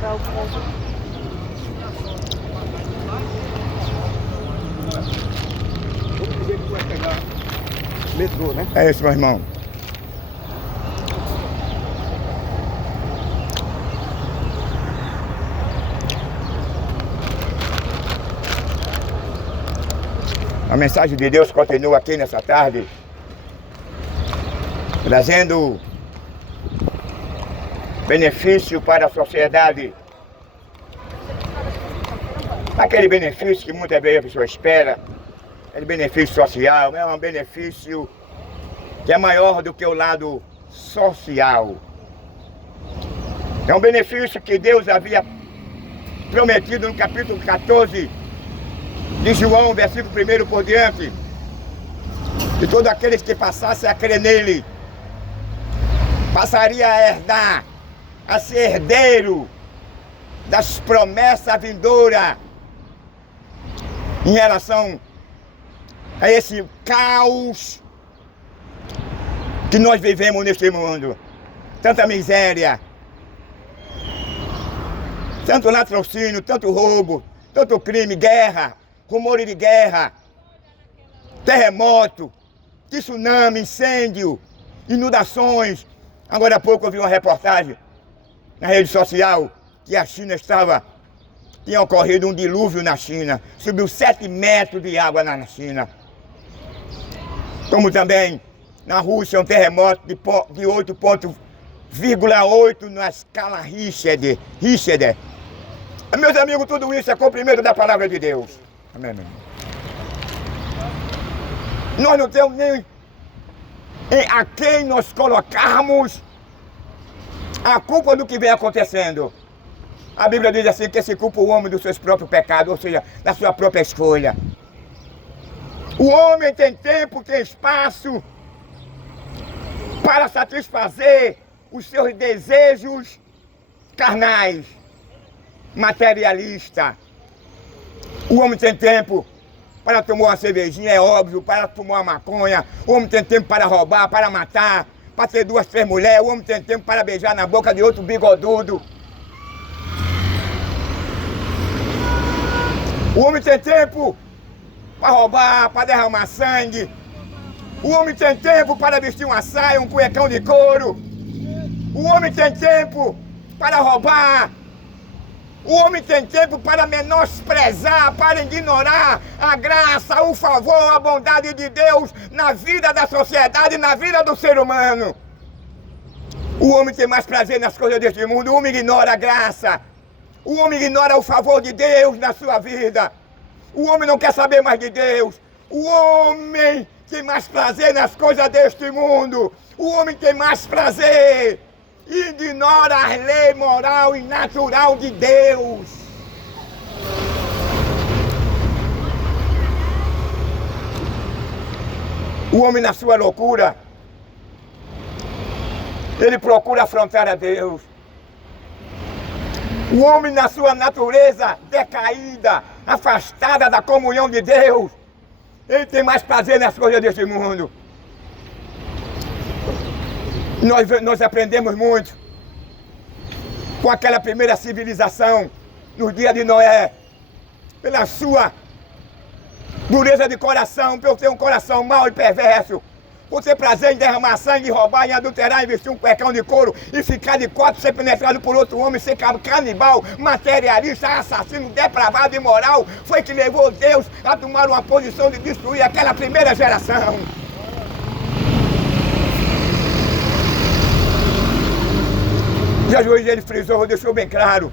Para o povo. Vamos dizer que vai pegar metrô, né? É isso, meu irmão. A mensagem de Deus continua aqui nessa tarde, trazendo benefício para a sociedade. Aquele benefício que muitas vezes a pessoa espera, aquele benefício social, é um benefício que é maior do que o lado social. É um benefício que Deus havia prometido no capítulo 14 de João, versículo 1 por diante. E todos aqueles que passassem a crer nele, passaria a herdar, a ser herdeiro das promessas vindouras em relação a esse caos que nós vivemos neste mundo. Tanta miséria, tanto latrocínio, tanto roubo, tanto crime, guerra, rumores de guerra, terremoto, tsunami, incêndio, inundações. Agora há pouco eu vi uma reportagem na rede social que a China tinha ocorrido um dilúvio na China, subiu 7 metros de água na China. Como também na Rússia um terremoto de 8,8 na escala Richter. Meus amigos, tudo isso é cumprimento da palavra de Deus. Amém, meu irmão. Nós não temos nem a quem nós colocarmos a culpa do que vem acontecendo. A Bíblia diz assim que se culpa o homem dos seus próprios pecados, ou seja, da sua própria escolha. O homem tem tempo, tem espaço para satisfazer os seus desejos carnais, materialistas. O homem tem tempo para tomar uma cervejinha, é óbvio, para tomar uma maconha. O homem tem tempo para roubar, para matar, para ter 2, 3 mulheres. O homem tem tempo para beijar na boca de outro bigodudo. O homem tem tempo para roubar, para derramar sangue. O homem tem tempo para vestir uma saia, um cuecão de couro. O homem tem tempo para roubar. O homem tem tempo para menosprezar, para ignorar a graça, o favor, a bondade de Deus na vida da sociedade, na vida do ser humano. O homem tem mais prazer nas coisas deste mundo. O homem ignora a graça. O homem ignora o favor de Deus na sua vida. O homem não quer saber mais de Deus. O homem tem mais prazer nas coisas deste mundo. O homem tem mais prazer. Ignora a lei moral e natural de Deus. O homem na sua loucura, ele procura afrontar a Deus. O homem na sua natureza decaída, afastada da comunhão de Deus, ele tem mais prazer nas coisas deste mundo. Nós aprendemos muito com aquela primeira civilização nos dias de Noé, pela sua dureza de coração, por ter um coração mau e perverso, por ter prazer em derramar sangue, roubar, em adulterar, em vestir um cuecão de couro e ficar de quatro, ser penetrado por outro homem, ser canibal, materialista, assassino, depravado, imoral, foi que levou Deus a tomar uma posição de destruir aquela primeira geração. Jesus, ele frisou, deixou bem claro.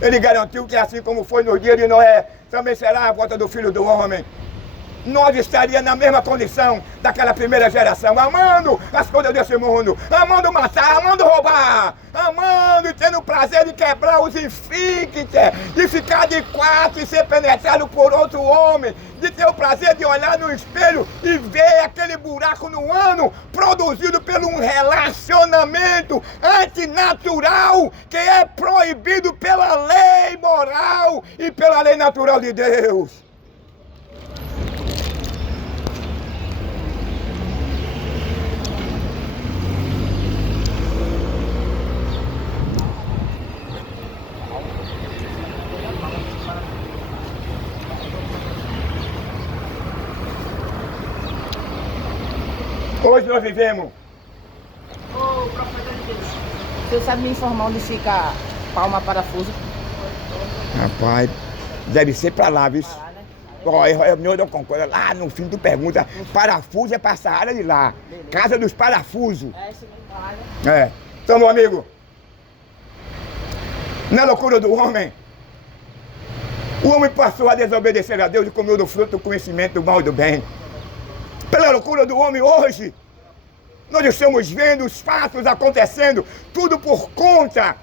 Ele garantiu que assim como foi no dia de Noé, também será a volta do Filho do Homem. Nós estaríamos na mesma condição daquela primeira geração, amando as coisas desse mundo, amando matar, amando roubar, amando e tendo o prazer de quebrar os esfíncteres, de ficar de quatro e ser penetrado por outro homem, de ter o prazer de olhar no espelho e ver aquele buraco no ano produzido por um relacionamento antinatural que é proibido pela lei moral e pela lei natural de Deus. hoje nós vivemos. Ô, profeta de Deus, o senhor sabe me informar onde fica Palma Parafuso? Rapaz, deve ser pra lá, viu? Pra lá, né? Ó, eu não concordo. Lá no fim tu pergunta, parafuso é pra essa área de lá. Beleza. Casa dos parafusos. É, isso mesmo, pra lá, né? É. Então, meu amigo, na loucura do homem, o homem passou a desobedecer a Deus e comeu do fruto do conhecimento do mal e do bem. Pela loucura do homem hoje, nós estamos vendo os fatos acontecendo, tudo por conta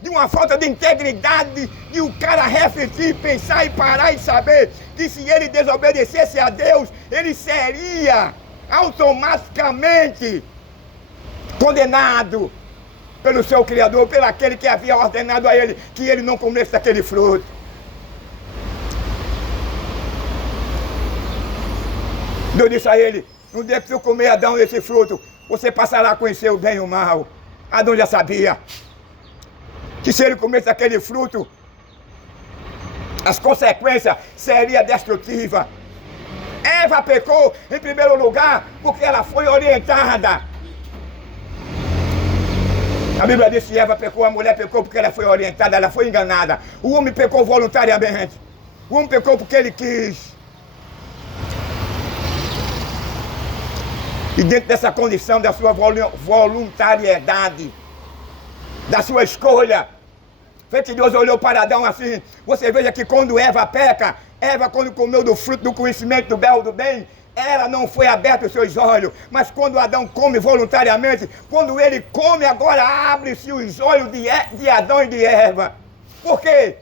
de uma falta de integridade, de o cara refletir, pensar e parar e saber que se ele desobedecesse a Deus, ele seria automaticamente condenado pelo seu Criador, pelo aquele que havia ordenado a ele que ele não comesse daquele fruto. Deus disse a ele, no dia que você comer, Adão, desse fruto, você passará a conhecer o bem e o mal. Adão já sabia que se ele comesse aquele fruto, as consequências seriam destrutivas. Eva pecou em primeiro lugar porque ela foi orientada. A Bíblia diz que Eva pecou, a mulher pecou porque ela foi orientada, ela foi enganada. O homem pecou voluntariamente. O homem pecou porque ele quis. E dentro dessa condição da sua voluntariedade, da sua escolha, foi que Deus olhou para Adão assim. Você veja que quando Eva peca, Eva quando comeu do fruto do conhecimento do bem e do bem, ela não foi aberta os seus olhos. Mas quando Adão come voluntariamente, quando ele come, agora abre-se os olhos de Adão e de Eva. Por quê?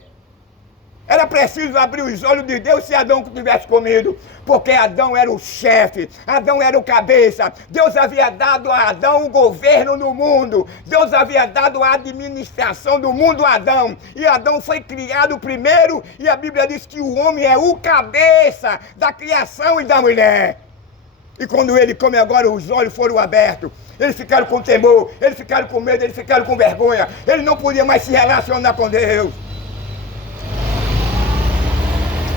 Era preciso abrir os olhos de Deus se Adão tivesse comido, porque Adão era o chefe, Adão era o cabeça. Deus havia dado a Adão o governo no mundo, Deus havia dado a administração do mundo a Adão, e Adão foi criado primeiro, e a Bíblia diz que o homem é o cabeça da criação e da mulher. E quando ele come agora, os olhos foram abertos. Eles ficaram com temor, eles ficaram com medo, eles ficaram com vergonha. Ele não podia mais se relacionar com Deus.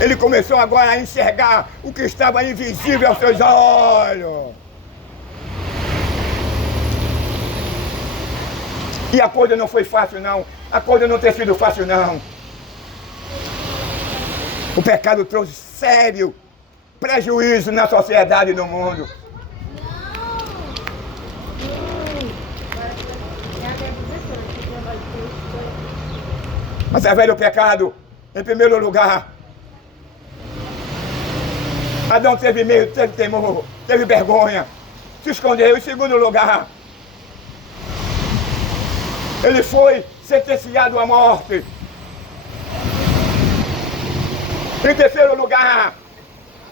Ele começou agora a enxergar o que estava invisível aos seus olhos. E a coisa não foi fácil, não. A coisa não tem sido fácil, não. O pecado trouxe sério prejuízo na sociedade e no mundo. Mas é velho o pecado, em primeiro lugar. Adão teve medo, teve temor, teve vergonha, se escondeu. Em segundo lugar, ele foi sentenciado à morte. Em terceiro lugar,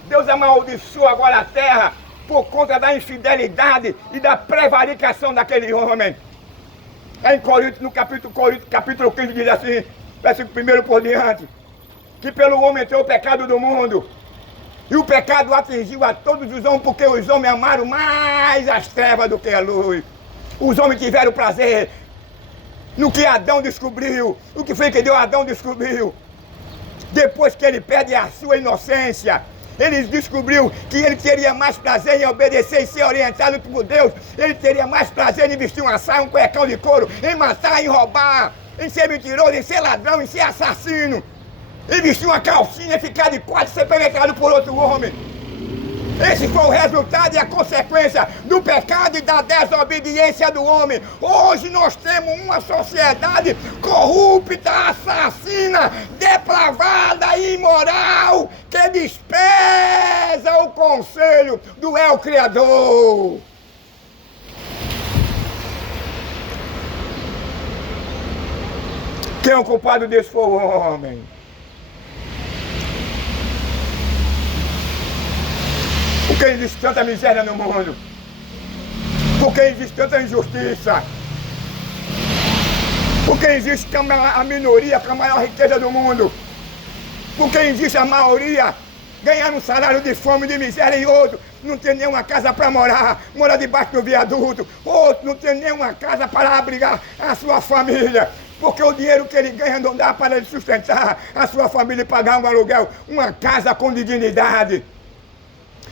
Deus amaldiçoou agora a terra por conta da infidelidade e da prevaricação daquele homem. Em Coríntios, no capítulo 15 diz assim, versículo 1 por diante, que pelo homem entrou o pecado do mundo. E o pecado atingiu a todos os homens, porque os homens amaram mais as trevas do que a luz. Os homens tiveram prazer no que Adão descobriu. O que foi que Adão descobriu? Depois que ele perde a sua inocência, ele descobriu que ele teria mais prazer em obedecer e ser orientado por Deus. Ele teria mais prazer em vestir uma saia, um cuecão de couro, em matar, em roubar, em ser mentiroso, em ser ladrão, em ser assassino. E vestir uma calcinha, ficar de quatro, ser penetrado por outro homem. Esse foi o resultado e a consequência do pecado e da desobediência do homem. Hoje nós temos uma sociedade corrupta, assassina, depravada e imoral, que despreza o conselho do El Criador. Quem é o culpado disso foi o homem. Por que existe tanta miséria no mundo? Por que existe tanta injustiça? Por que existe a minoria com a maior riqueza do mundo? Por que existe a maioria ganhando um salário de fome, de miséria, e outro não tem nenhuma casa para morar, mora debaixo do viaduto, outro não tem nenhuma casa para abrigar a sua família, porque o dinheiro que ele ganha não dá para ele sustentar a sua família e pagar um aluguel, uma casa com dignidade.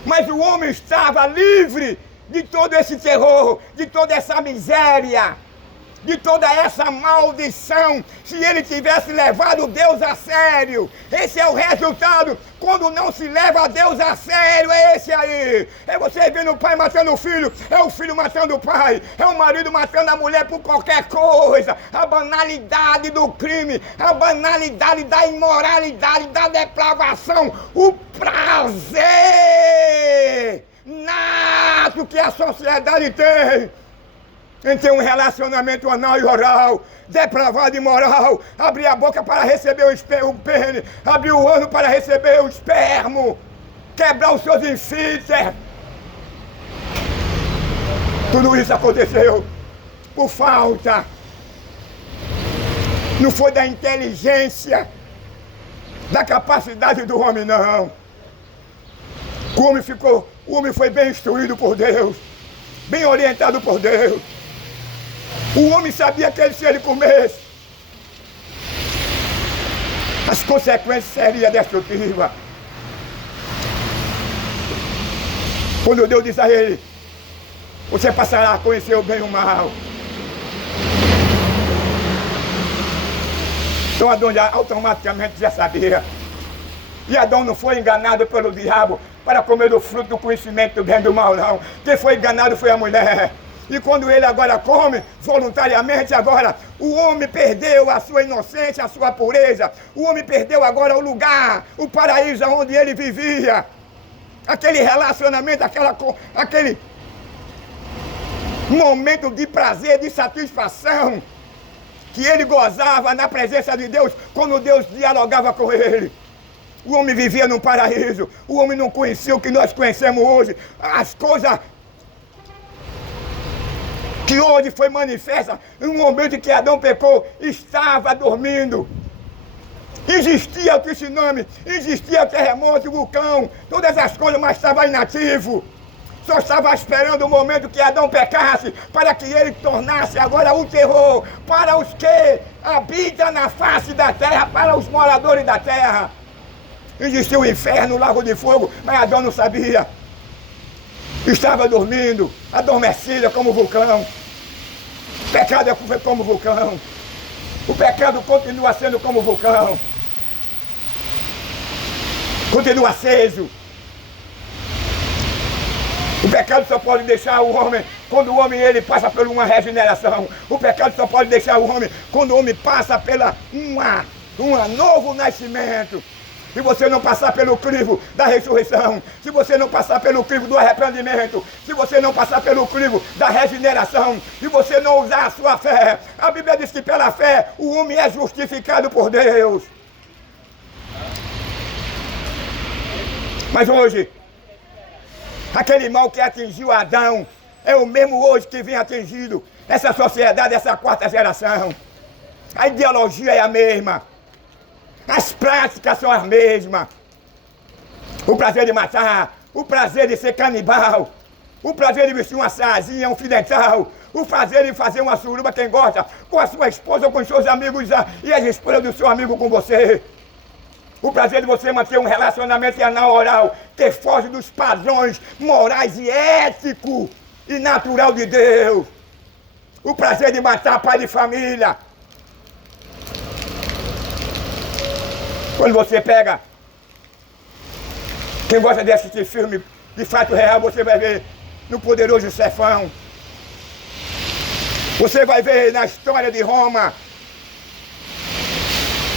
Mas o homem estava livre de todo esse terror, de toda essa miséria, de toda essa maldição, se ele tivesse levado Deus a sério. Esse é o resultado quando não se leva a Deus a sério, é esse aí. É você vendo o pai matando o filho, é o filho matando o pai, é o marido matando a mulher por qualquer coisa. A banalidade do crime, a banalidade da imoralidade, da depravação, o prazer nato que a sociedade tem em ter um relacionamento anal e oral, depravado e imoral, abrir a boca para receber o pênis, abrir o ano para receber o espermo, quebrar os seus esfíncteres. Tudo isso aconteceu por falta. Não foi da inteligência, da capacidade do homem, não. O homem foi bem instruído por Deus, bem orientado por Deus. O homem sabia que se ele comesse, as consequências seriam destrutivas. Quando Deus diz a ele, você passará a conhecer o bem e o mal. Então Adão já automaticamente já sabia. E Adão não foi enganado pelo diabo para comer do fruto do conhecimento do bem e do mal, não. Quem foi enganado foi a mulher. E quando ele agora come, voluntariamente, agora o homem perdeu a sua inocência, a sua pureza. O homem perdeu agora o lugar, o paraíso onde ele vivia. Aquele relacionamento, aquele momento de prazer, de satisfação que ele gozava na presença de Deus, quando Deus dialogava com ele. O homem vivia num paraíso. O homem não conhecia o que nós conhecemos hoje. As coisas que hoje foi manifesta, no momento em que Adão pecou, estava dormindo. Existia o tsunami, existia terremoto, vulcão, todas as coisas, mas estava inativo. Só estava esperando o momento que Adão pecasse, para que ele tornasse agora um terror para os que habitam na face da terra, para os moradores da terra. Existia o inferno, o lago de fogo, mas Adão não sabia. Estava dormindo, adormecida como vulcão. O pecado foi como vulcão. O pecado continua sendo como vulcão. Continua aceso. O pecado só pode deixar o homem quando o homem ele passa por uma regeneração. O pecado só pode deixar o homem quando o homem passa pela um novo nascimento. Se você não passar pelo crivo da ressurreição, se você não passar pelo crivo do arrependimento, se você não passar pelo crivo da regeneração, se você não usar a sua fé, a Bíblia diz que pela fé o homem é justificado por Deus. Mas hoje, aquele mal que atingiu Adão é o mesmo hoje que vem atingindo essa sociedade, essa quarta geração. A ideologia é a mesma. As práticas são as mesmas. O prazer de matar, o prazer de ser canibal, o prazer de vestir uma saiazinha, um fio dental, o prazer de fazer uma suruba, quem gosta, com a sua esposa ou com os seus amigos e as esposas do seu amigo com você. O prazer de você manter um relacionamento anal oral que foge dos padrões morais e éticos e natural de Deus. O prazer de matar pai de família. Quando você pega, quem gosta de assistir filme de fato real, você vai ver no Poderoso Chefão. Você vai ver na história de Roma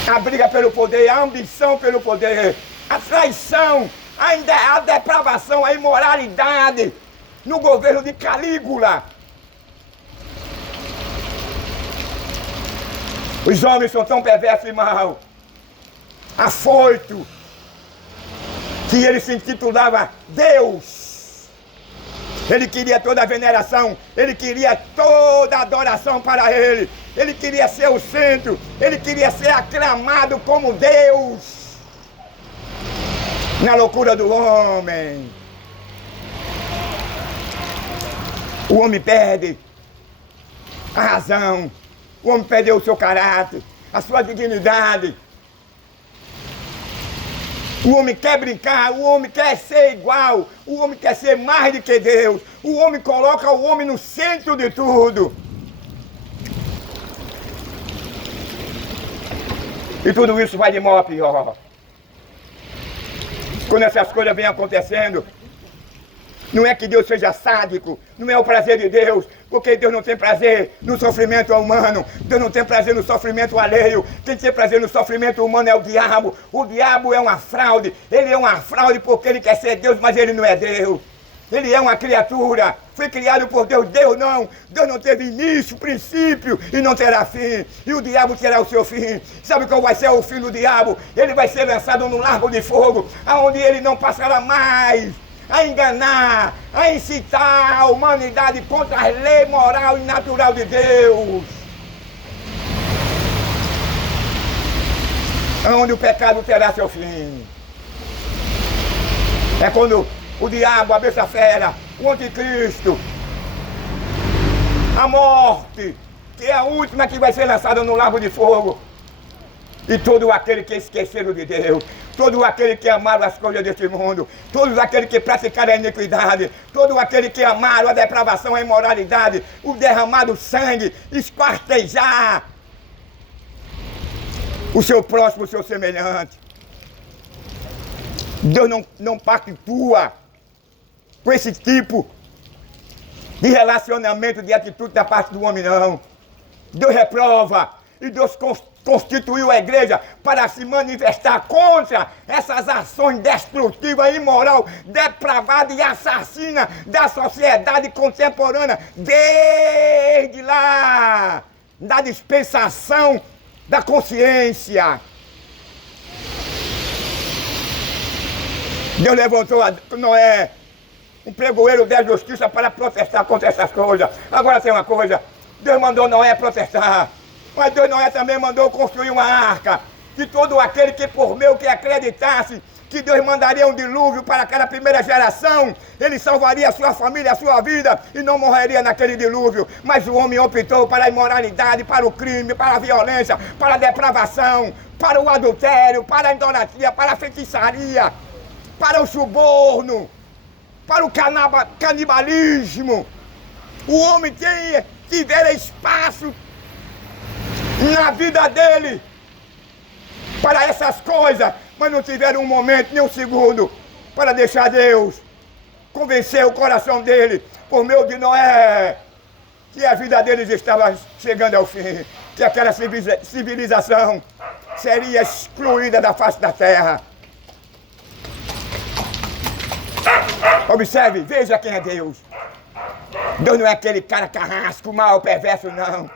a briga pelo poder, a ambição pelo poder, a traição, a depravação, a imoralidade no governo de Calígula. Os homens são tão perversos e maus, afoito, que ele se intitulava Deus. Ele queria toda a veneração, ele queria toda a adoração para ele. Ele queria ser o centro, ele queria ser aclamado como Deus. Na loucura do homem. O homem perde a razão, o homem perdeu o seu caráter, a sua dignidade. O homem quer brincar, o homem quer ser igual, o homem quer ser mais do que Deus. O homem coloca o homem no centro de tudo. E tudo isso vai de mal a pior. Quando essas coisas vêm acontecendo, não é que Deus seja sádico, não é o prazer de Deus, porque Deus não tem prazer no sofrimento humano, Deus não tem prazer no sofrimento alheio, quem tem prazer no sofrimento humano é o diabo. O diabo é uma fraude, ele é uma fraude porque ele quer ser Deus, mas ele não é Deus. Ele é uma criatura, foi criado por Deus, Deus não teve início, princípio e não terá fim, e o diabo terá o seu fim. Sabe qual vai ser o fim do diabo? Ele vai ser lançado no lago de fogo, aonde ele não passará mais a enganar, a incitar a humanidade contra a lei moral e natural de Deus. Onde o pecado terá seu fim. É quando o diabo, a besta fera, o anticristo, a morte, que é a última que vai ser lançada no lago de fogo. E todo aquele que esqueceram de Deus, todo aquele que amaram as coisas deste mundo, todos aqueles que praticaram a iniquidade, todo aquele que amaram a depravação, a imoralidade, o derramado sangue, esquartejar o seu próximo, o seu semelhante. Deus não pactua com esse tipo de relacionamento, de atitude da parte do homem, não. Deus reprova e Deus constituiu a igreja para se manifestar contra essas ações destrutivas, imoral, depravada e assassina da sociedade contemporânea, desde lá da dispensação da consciência. Deus levantou a Noé, um pregoeiro da justiça, para protestar contra essas coisas. Agora tem uma coisa, Deus mandou Noé protestar, mas Deus Noé também mandou construir uma arca, que todo aquele que por meio que acreditasse que Deus mandaria um dilúvio para aquela primeira geração, ele salvaria a sua família, a sua vida, e não morreria naquele dilúvio. Mas o homem optou para a imoralidade, para o crime, para a violência, para a depravação, para o adultério, para a idolatria, para a feitiçaria, para o suborno, para o canibalismo. O homem tiver espaço na vida dele para essas coisas, mas não tiveram um momento, nem um segundo, para deixar Deus convencer o coração dele, por meio de Noé, que a vida deles estava chegando ao fim, que aquela civilização seria excluída da face da terra. Observe, veja quem é Deus. Deus não é aquele cara carrasco, mau, perverso, não.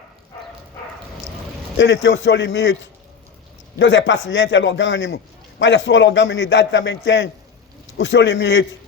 Ele tem o seu limite. Deus é paciente, é longânimo, mas a sua longanimidade também tem o seu limite.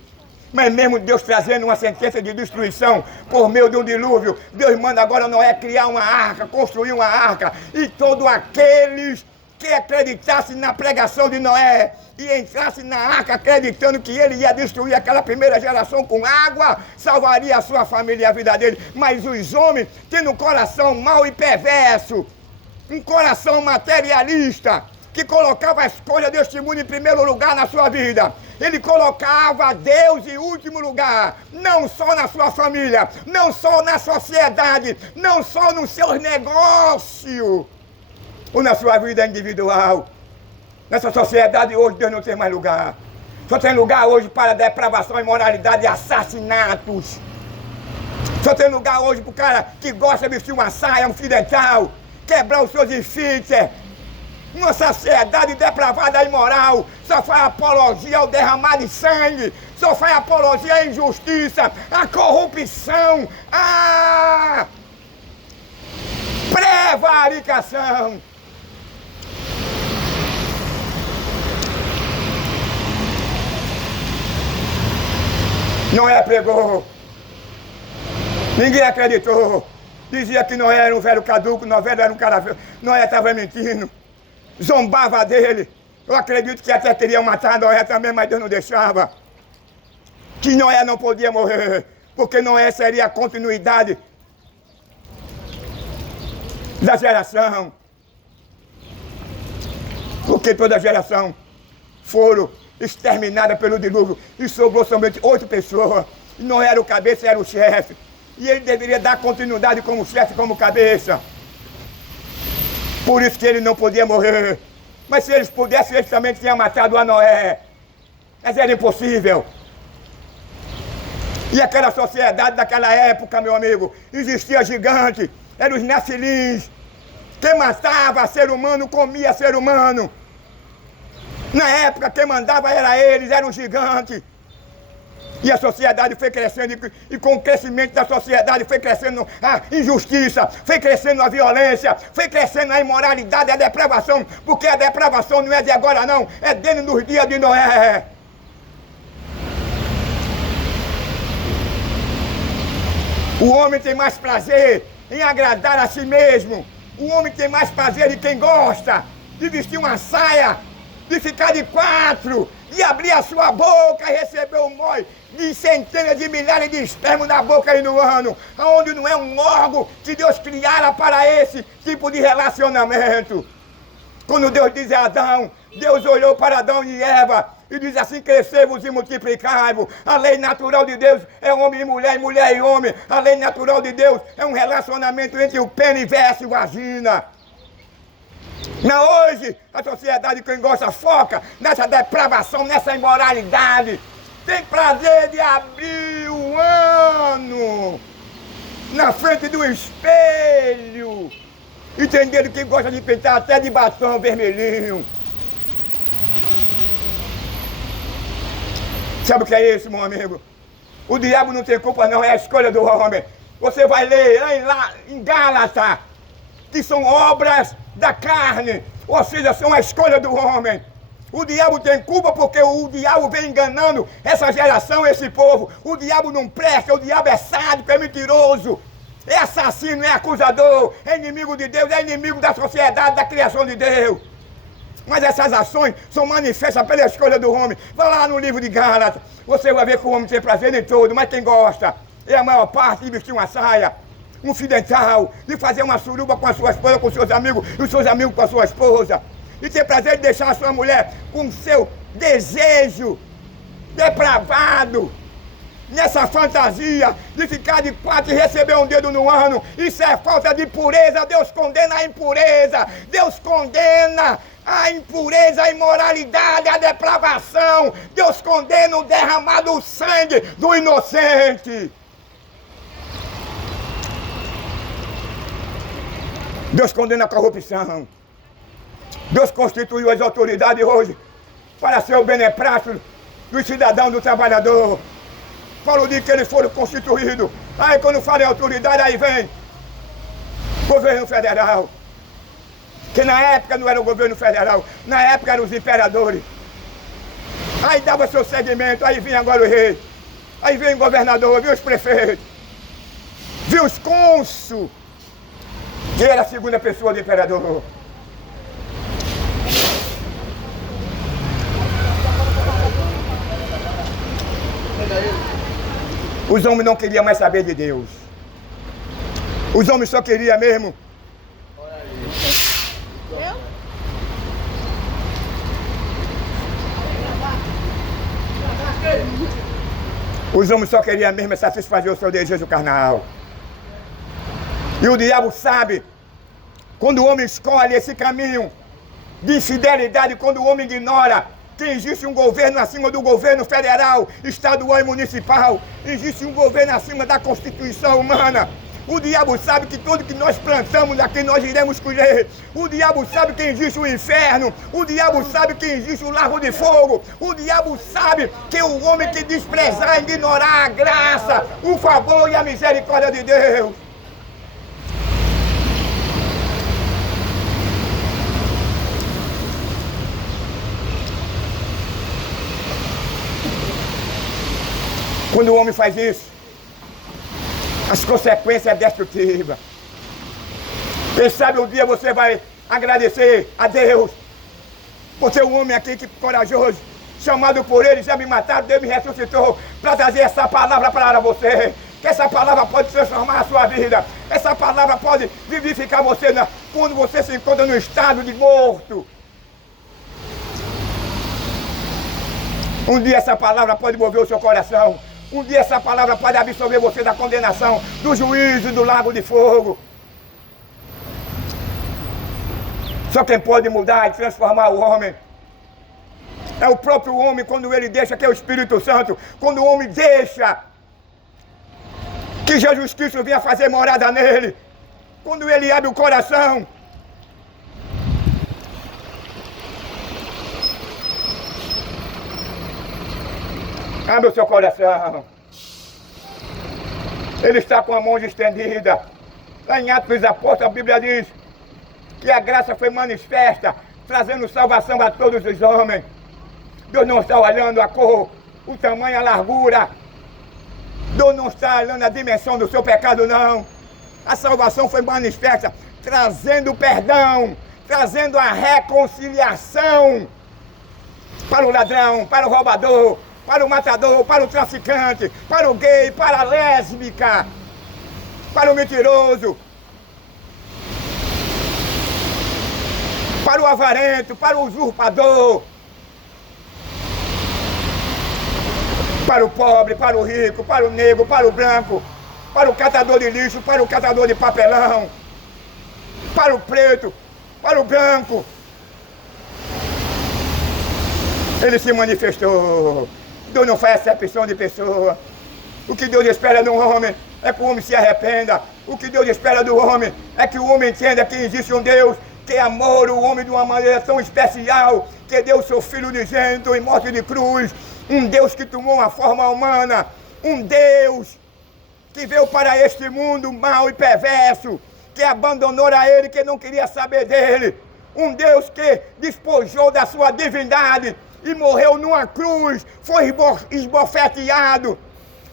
Mas mesmo Deus trazendo uma sentença de destruição por meio de um dilúvio, Deus manda agora Noé criar uma arca, construir uma arca, e todos aqueles que acreditassem na pregação de Noé e entrassem na arca acreditando que ele ia destruir aquela primeira geração com água, salvaria a sua família e a vida dele. Mas os homens tendo um coração mau e perverso, um coração materialista, que colocava as coisas deste mundo em primeiro lugar na sua vida. Ele colocava Deus em último lugar, não só na sua família, não só na sociedade, não só nos seus negócios, ou na sua vida individual. Nessa sociedade hoje Deus não tem mais lugar. Só tem lugar hoje para depravação, imoralidade e assassinatos. Só tem lugar hoje para o cara que gosta de vestir uma saia, um fio dental, quebrar os seus enfeites. Uma sociedade depravada e imoral só faz apologia ao derramar de sangue, só faz apologia à injustiça, à corrupção, à prevaricação. Noé pregou, ninguém acreditou, dizia que Noé era um velho caduco, Noé era um cara, Noé estava mentindo, zombava dele. Eu acredito que até queriam matar Noé também, mas Deus não deixava, que Noé não podia morrer, porque Noé seria a continuidade da geração, porque toda geração foram exterminada pelo dilúvio e sobrou somente 8 pessoas. E não era o cabeça, era o chefe. E ele deveria dar continuidade como chefe, como cabeça. Por isso que ele não podia morrer. Mas se eles pudessem, eles também tinham matado a Noé. Mas era impossível. E aquela sociedade daquela época, meu amigo, existia gigante. Eram os nefilins. Quem matava ser humano, comia ser humano. Na época, quem mandava era eles, eram gigantes. E a sociedade foi crescendo, e com o crescimento da sociedade foi crescendo a injustiça, foi crescendo a violência, foi crescendo a imoralidade, a depravação, porque a depravação não é de agora não, é dentro dos dias de Noé. O homem tem mais prazer em agradar a si mesmo. O homem tem mais prazer de quem gosta de vestir uma saia, de ficar de 4, de abrir a sua boca e receber o mói de centenas de milhares de esperma na boca e no ano, onde não é um órgão que Deus criara para esse tipo de relacionamento. Quando Deus diz a Adão, Deus olhou para Adão e Eva e diz assim: crescei-vos e multiplicai-vos. A lei natural de Deus é homem e mulher e homem. A lei natural de Deus é um relacionamento entre o pênis versus a vagina. Não, hoje, a sociedade que gosta foca nessa depravação, nessa imoralidade. Tem prazer de abrir o ano na frente do espelho. Entenderam que gosta de pintar até de batom vermelhinho. Sabe o que é isso, meu amigo? O diabo não tem culpa não, é a escolha do homem. Você vai ler lá em Gálatas, que são obras da carne, ou seja, são a escolha do homem. O diabo tem culpa porque o diabo vem enganando essa geração, esse povo. O diabo não presta, o diabo é sádico, é mentiroso, é assassino, é acusador, é inimigo de Deus, é inimigo da sociedade, da criação de Deus. Mas essas ações são manifestas pela escolha do homem. Vai lá no livro de Gálatas, você vai ver que o homem tem prazer em todo, mas quem gosta é a maior parte de vestir uma saia, um fio dental, de fazer uma suruba com a sua esposa, com seus amigos, e os seus amigos com a sua esposa. E ter prazer de deixar a sua mulher com o seu desejo depravado, nessa fantasia de ficar de 4 e receber um dedo no ano. Isso é falta de pureza. Deus condena a impureza. Deus condena a impureza, a imoralidade, a depravação. Deus condena o derramado sangue do inocente. Deus condena a corrupção. Deus constituiu as autoridades hoje para ser o beneplácito do cidadão, do trabalhador. Fala o dia que eles foram constituídos. Aí quando fala em autoridade, aí vem governo federal. Que na época não era o governo federal, na época eram os imperadores. Aí dava seu segmento, aí vinha agora o rei. Aí vem o governador, vinha os prefeitos. Vinha os cônsuls, que era a segunda pessoa do imperador. Os homens não queriam mais saber de Deus. Os homens só queriam mesmo. Os homens só queriam mesmo satisfazer o seu desejo carnal. E o diabo sabe, quando o homem escolhe esse caminho de infidelidade, quando o homem ignora que existe um governo acima do governo federal, estadual e municipal, existe um governo acima da Constituição humana. O diabo sabe que tudo que nós plantamos aqui nós iremos colher. O diabo sabe que existe o inferno. O diabo sabe que existe o lago de fogo. O diabo sabe que o homem que desprezar, ignorar a graça, o favor e a misericórdia de Deus, quando o homem faz isso, as consequências são destrutivas. Quem sabe um dia você vai agradecer a Deus por ser um homem aqui que corajoso, chamado por ele, já me mataram, Deus me ressuscitou para trazer essa palavra para você. Que essa palavra pode transformar a sua vida. Essa palavra pode vivificar você quando você se encontra no estado de morto. Um dia essa palavra pode mover o seu coração. Um dia essa palavra pode absorver você da condenação, do juízo, do lago de fogo. Só quem pode mudar e transformar o homem é o próprio homem, quando ele deixa, que é o Espírito Santo. Quando o homem deixa que Jesus Cristo venha fazer morada nele. Quando ele abre o coração. Abre o seu coração. Ele está com a mão estendida. Lá em Atos dos Apóstolos, a Bíblia diz que a graça foi manifesta, trazendo salvação a todos os homens. Deus não está olhando a cor, o tamanho, a largura. Deus não está olhando a dimensão do seu pecado, não. A salvação foi manifesta, trazendo perdão, trazendo a reconciliação para o ladrão, para o roubador, para o matador, para o traficante, para o gay, para a lésbica, para o mentiroso, para o avarento, para o usurpador, para o pobre, para o rico, para o negro, para o branco, para o catador de lixo, para o catador de papelão, para o preto, para o branco. Ele se manifestou. Deus não faz acepção de pessoa. O que Deus espera de um homem é que o homem se arrependa. O que Deus espera do homem é que o homem entenda que existe um Deus que amou o homem de uma maneira tão especial, que deu seu Filho unigênito em morte de cruz. Um Deus que tomou uma forma humana. Um Deus que veio para este mundo mau e perverso, que abandonou a ele, que não queria saber dele. Um Deus que despojou da sua divindade e morreu numa cruz, foi esbofeteado,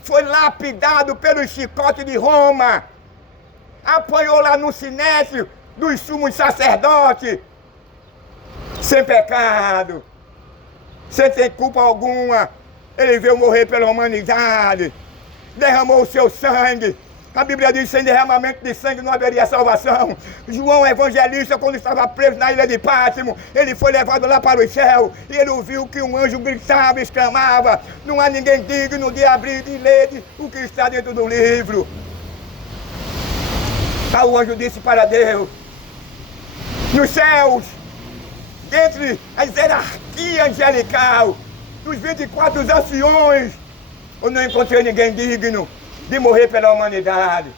foi lapidado pelo chicote de Roma, apanhou lá no sinédrio dos sumos sacerdotes, sem pecado, sem ter culpa alguma. Ele veio morrer pela humanidade, derramou o seu sangue. A Bíblia diz que sem derramamento de sangue não haveria salvação. João Evangelista, quando estava preso na ilha de Pátimo, ele foi levado lá para o céu e ele ouviu que um anjo gritava, exclamava: não há ninguém digno de abrir e ler o que está dentro do livro. Aí o anjo disse para Deus: nos céus, dentre as hierarquias angelical, dos 24 anciões, eu não encontrei ninguém digno de morrer pela humanidade.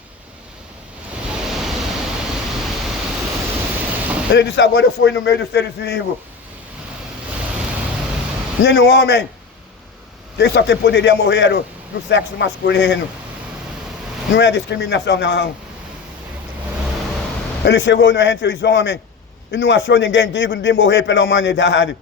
Ele disse: agora eu fui no meio dos seres vivos. E no homem, quem só quem poderia morrer era do sexo masculino. Não é discriminação, não. Ele chegou entre os homens e não achou ninguém digno de morrer pela humanidade.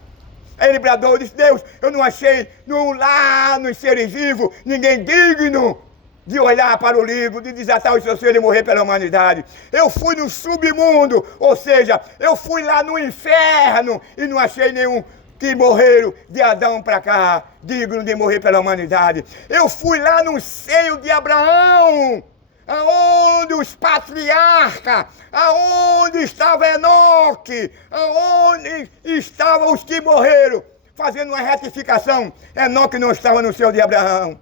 Aí ele bradou e disse: Deus, eu não achei lá nos seres vivos ninguém digno de olhar para o livro, de desatar os seus filhos e morrer pela humanidade. Eu fui no submundo, ou seja, eu fui lá no inferno e não achei nenhum que morreram de Adão para cá, digno de morrer pela humanidade. Eu fui lá no seio de Abraão, aonde os patriarcas, aonde estava Enoque, aonde estavam os que morreram, fazendo uma retificação. Enoque não estava no seio de Abraão.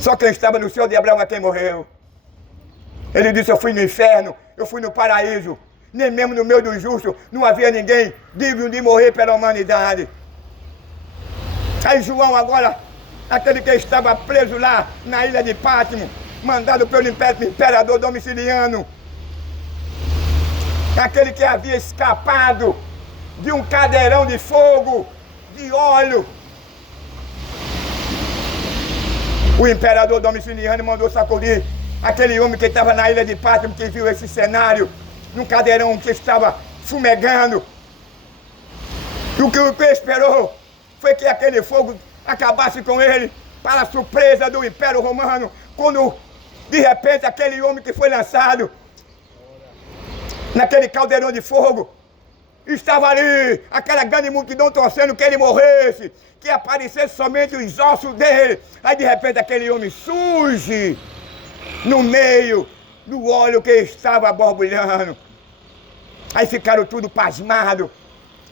Só quem estava no céu de Abraão é quem morreu. Ele disse: eu fui no inferno, eu fui no paraíso. Nem mesmo no meio do justo não havia ninguém digno de morrer pela humanidade. Aí João agora, aquele que estava preso lá na ilha de Pátimo, mandado pelo imperador Domiciliano, aquele que havia escapado de um cadeirão de fogo, de óleo, o imperador Domiciliano mandou sacudir aquele homem que estava na ilha de Pátimo, que viu esse cenário, num cadeirão que estava fumegando. E o que esperou foi que aquele fogo acabasse com ele, para a surpresa do Império Romano, quando de repente aquele homem que foi lançado naquele caldeirão de fogo, estava ali, aquela grande multidão torcendo que ele morresse, que aparecesse somente os ossos dele. Aí de repente aquele homem surge no meio do óleo que estava borbulhando. Aí ficaram tudo pasmados.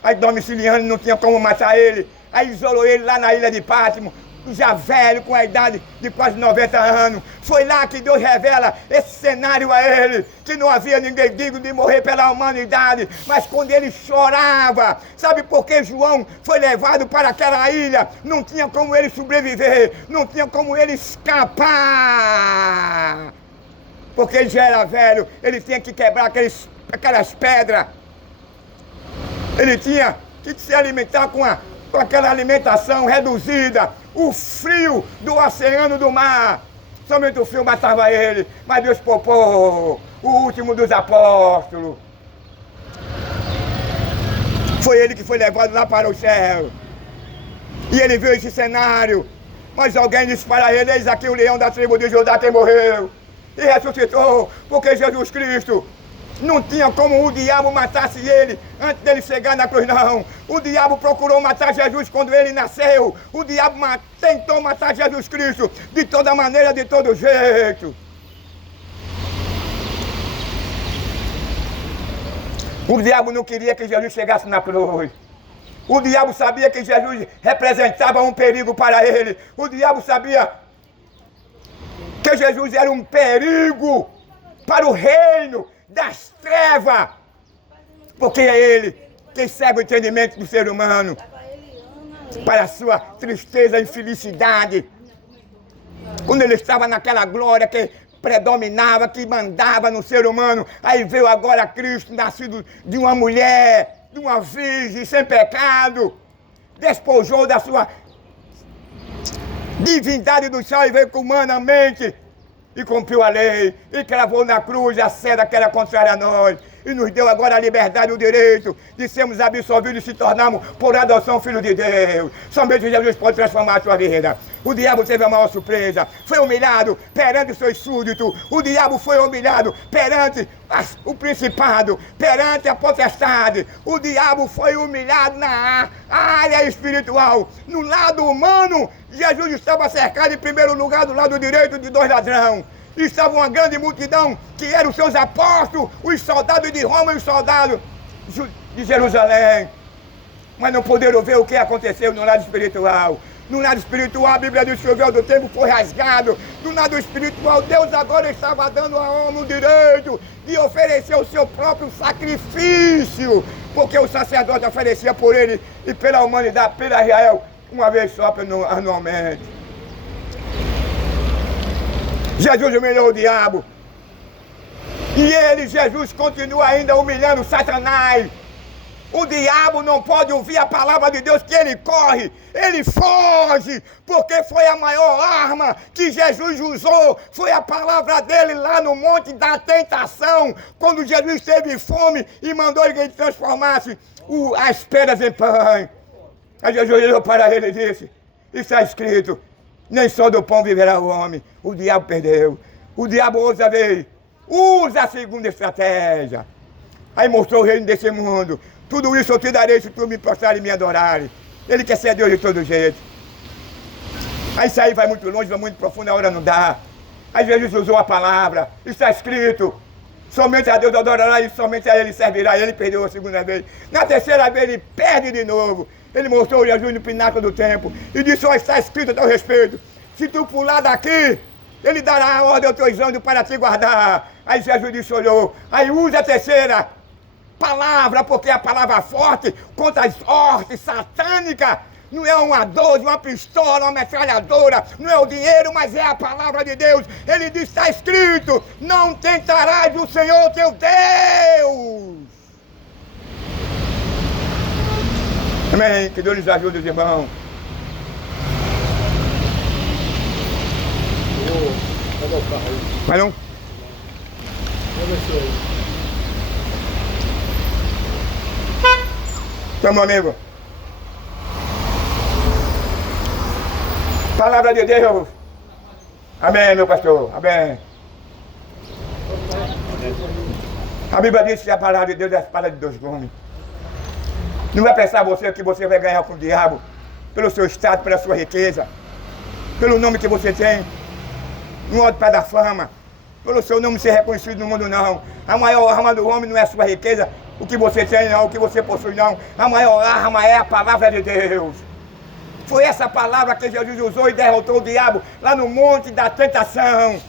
Aí Domiciliano não tinha como matar ele. Aí isolou ele lá na ilha de Pátimo, já velho, com a idade de quase 90 anos. Foi lá que Deus revela esse cenário a ele, que não havia ninguém digno de morrer pela humanidade. Mas quando ele chorava, sabe por que João foi levado para aquela ilha? Não tinha como ele sobreviver, não tinha como ele escapar. Porque ele já era velho, ele tinha que quebrar aquelas pedras. Ele tinha que se alimentar com aquela alimentação reduzida. O frio do oceano, do mar. Somente o frio matava ele. Mas Deus poupou o último dos apóstolos. Foi ele que foi levado lá para o céu. E ele viu esse cenário. Mas alguém disse para ele: eis aqui o leão da tribo de Judá que morreu e ressuscitou, porque Jesus Cristo não tinha como o diabo matasse ele antes dele chegar na cruz, não. O diabo procurou matar Jesus quando ele nasceu. O diabo tentou matar Jesus Cristo de toda maneira, de todo jeito. O diabo não queria que Jesus chegasse na cruz. O diabo sabia que Jesus representava um perigo para ele. O diabo sabia que Jesus era um perigo para o reino das trevas, porque é ele quem cega o entendimento do ser humano para a sua tristeza e infelicidade. Quando ele estava naquela glória que predominava, que mandava no ser humano, aí veio agora Cristo, nascido de uma mulher, de uma virgem sem pecado, despojou da sua divindade do céu e veio humanamente e cumpriu a lei, e cravou na cruz a seda que era contrária a nós, e nos deu agora a liberdade e o direito de sermos absolvidos e se tornarmos por adoção filho de Deus. Somente Jesus pode transformar a sua vida. O diabo teve a maior surpresa, foi humilhado perante os seus súditos. O diabo foi humilhado perante o principado, perante a potestade. O diabo foi humilhado na área espiritual. No lado humano, Jesus estava cercado em primeiro lugar do lado direito de 2 ladrões. Estava uma grande multidão, que eram os seus apóstolos, os soldados de Roma e os soldados de Jerusalém. Mas não puderam ver o que aconteceu no lado espiritual. No lado espiritual, a Bíblia diz que o véu do templo foi rasgado. No lado espiritual, Deus agora estava dando ao homem o direito de oferecer o seu próprio sacrifício. Porque o sacerdote oferecia por ele e pela humanidade, pela Israel, uma vez só anualmente. Jesus humilhou o diabo. E ele, Jesus, continua ainda humilhando Satanás. O diabo não pode ouvir a palavra de Deus, que ele corre, ele foge, porque foi a maior arma que Jesus usou, foi a palavra dele lá no monte da tentação, quando Jesus teve fome e mandou que ele transformasse as pedras em pão. Aí Jesus olhou para ele e disse: está escrito, nem só do pão viverá o homem. O diabo perdeu. O diabo outra vez usa a segunda estratégia. Aí mostrou o reino desse mundo. Tudo isso eu te darei se tu me prostrar e me adorares. Ele quer ser Deus de todo jeito. Aí isso aí vai muito longe, vai muito profundo, a hora não dá. Aí Jesus usou a palavra. Está escrito, somente a Deus adorará e somente a Ele servirá. E ele perdeu a segunda vez. Na terceira vez ele perde de novo. Ele mostrou Jesus no pináculo do templo e disse: ó, está escrito a teu respeito, se tu pular daqui, ele dará a ordem aos teus anjos para te guardar. Aí Jesus disse, olhou, aí usa a terceira palavra, porque a palavra forte contra as hortes satânicas. Não é uma 12, uma pistola, uma metralhadora, não é o dinheiro, mas é a palavra de Deus. Ele diz, está escrito, não tentarás o Senhor teu Deus. Amém, que Deus nos ajude, os irmãos. Vai não? Então, meu amigo, palavra de Deus. Amém, meu pastor, amém. A Bíblia diz que a palavra de Deus é a espada de 2 gumes. Não vai pensar você que você vai ganhar com o diabo pelo seu estado, pela sua riqueza, pelo nome que você tem, no outro pé da fama, pelo seu nome ser reconhecido no mundo, não. A maior arma do homem não é a sua riqueza, o que você tem não, o que você possui não. A maior arma é a palavra de Deus. Foi essa palavra que Jesus usou e derrotou o diabo lá no monte da tentação.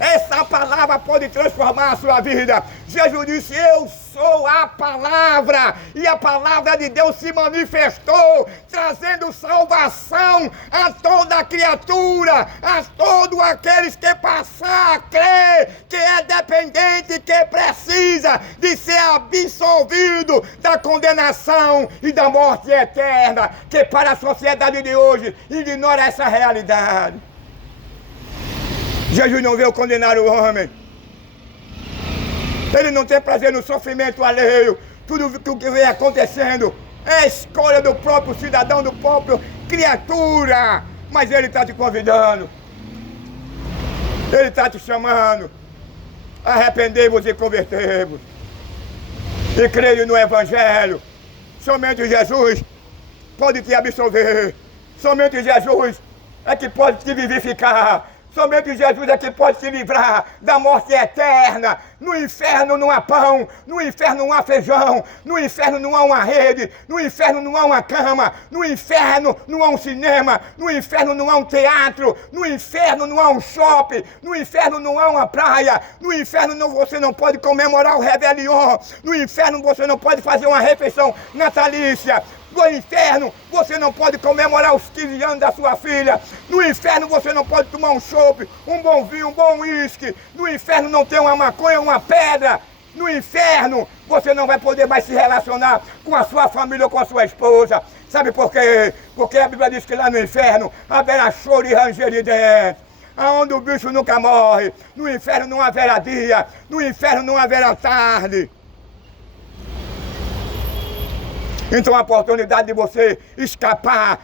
Essa palavra pode transformar a sua vida. Jesus disse, eu sou a palavra. E a palavra de Deus se manifestou, trazendo salvação a toda criatura, a todos aqueles que passar a crer, que é dependente, que precisa de ser absolvido da condenação e da morte eterna, que para a sociedade de hoje ignora essa realidade. Jesus não veio condenar o homem. Ele não tem prazer no sofrimento alheio. Tudo o que vem acontecendo é a escolha do próprio cidadão, do próprio criatura. Mas ele está te convidando. Ele está te chamando. Arrependei-vos e convertei-vos. E creio no Evangelho. Somente Jesus pode te absolver. Somente Jesus é que pode te vivificar. Somente Jesus é que pode te livrar da morte eterna. No inferno não há pão, no inferno não há feijão, no inferno não há uma rede, no inferno não há uma cama, no inferno não há um cinema, no inferno não há um teatro, no inferno não há um shopping, no inferno não há uma praia, no inferno você não pode comemorar o Réveillon, no inferno você não pode fazer uma refeição natalícia. No inferno, você não pode comemorar os 15 anos da sua filha. No inferno, você não pode tomar um chopp, um bom vinho, um bom uísque. No inferno, não tem uma maconha, uma pedra. No inferno, você não vai poder mais se relacionar com a sua família ou com a sua esposa. Sabe por quê? Porque a Bíblia diz que lá no inferno haverá choro e ranger de dentes. Aonde o bicho nunca morre. No inferno não haverá dia. No inferno não haverá tarde. Então a oportunidade de você escapar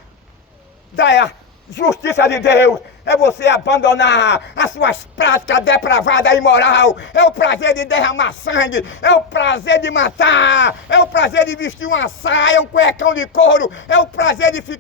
da justiça de Deus é você abandonar as suas práticas depravadas e imoral. É o prazer de derramar sangue, é o prazer de matar, é o prazer de vestir uma saia, um cuecão de couro, é o prazer de